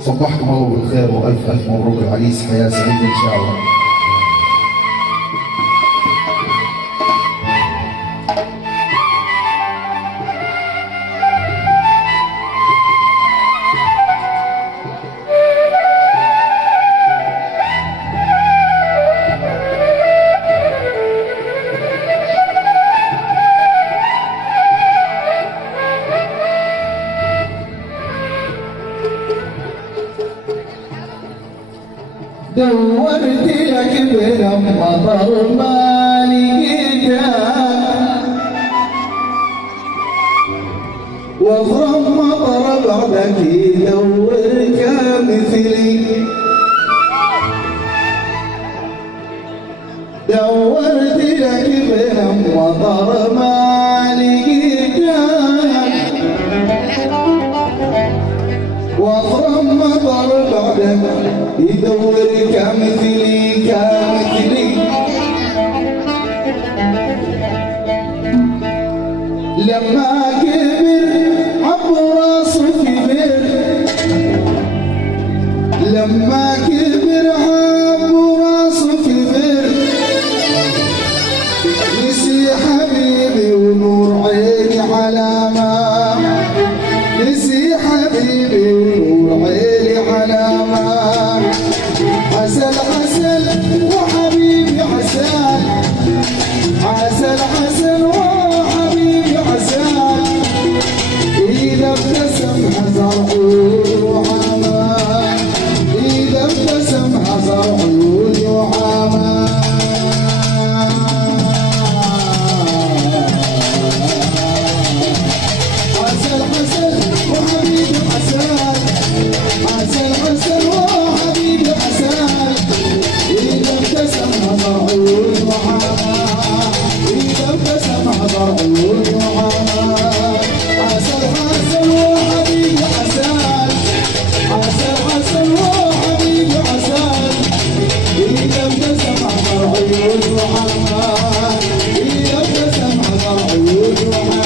صبحكم الله بالخير والف الف مبروك العريس، حياه سعيده ان شاء الله. دورت لك بالمطر ما لقيتها، وافرم مطر بعدك يدور كمثلي. دورت لك بالمطر ما لقيتها، وافرم مطر بعدك يدور كمثلي كمثلي. لما كبر عب راسه كبر، لما كبر عب راسه كبر، نسي حبيبي ونور عيني على ما، نسي حبيبي ونور عيني على ما. عسل عسل وحبيبي عسل، عسل عسل وحبيبي عسل، إذا ابتسم حزر عيوني وحمام، إذا ابتسم حزر عيوني وحمام. عسل عسل وحبيبي عسل، عسل عسل وحبيبي عسل، إذا ابتسم حضر عيوني وحمام، إذا ابتسم حضر عيوني وحمام. عسل عسل وحبيبي عسل، عسل عسل وحبيبي عسل، إذا ابتسم حضر عيوني وحمام، إذا ابتسم حضر عيوني وحمام.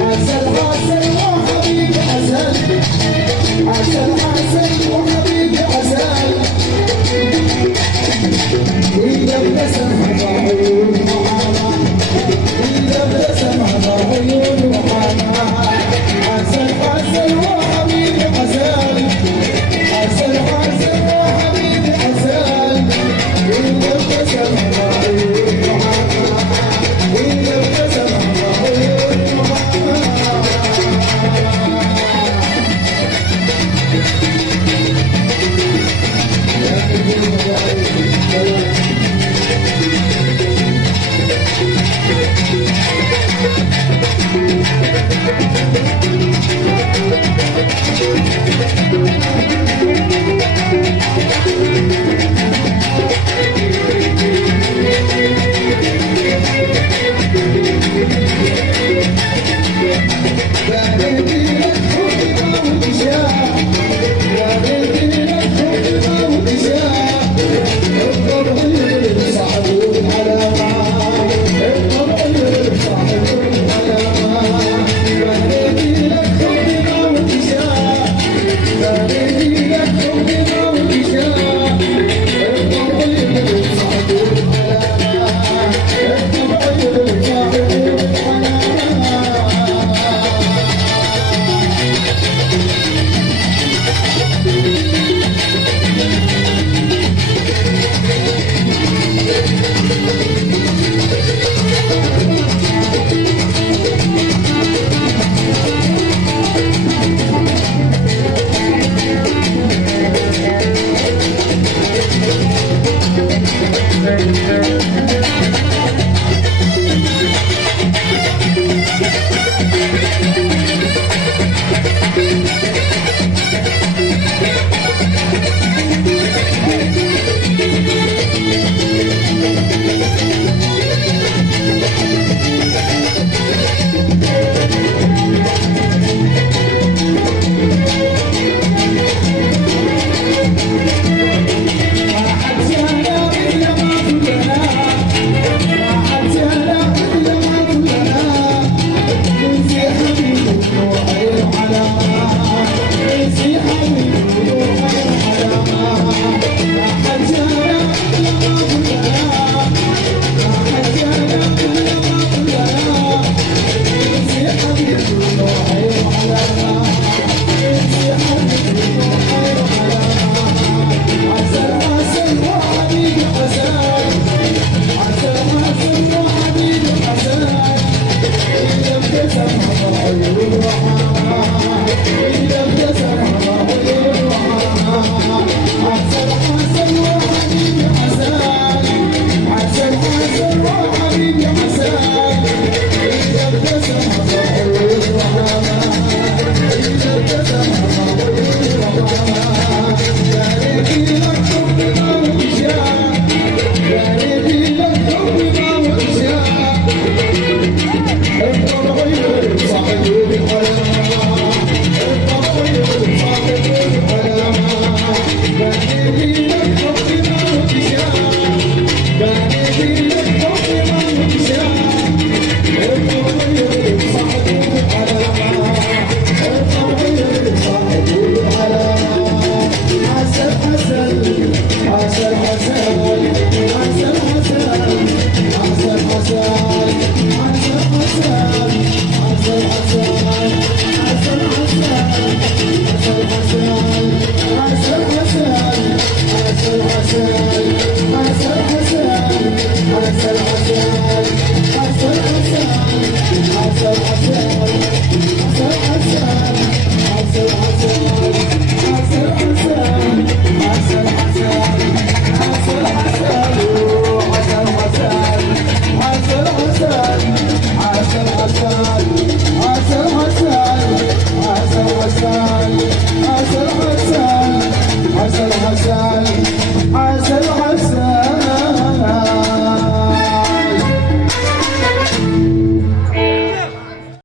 عسل عسل وحبيبي عسل، عسل عسل وحبيبي عسل، إذا ابتسم هذا عيون محمد، إذا ابتسم هذا عيون محمد. عسل عسل وحبيبي عسل، عسل عسل وحبيبي عسل، إذا ابتسم هذا عيون محمد، إذا ابتسم هذا عيون محمد. عسل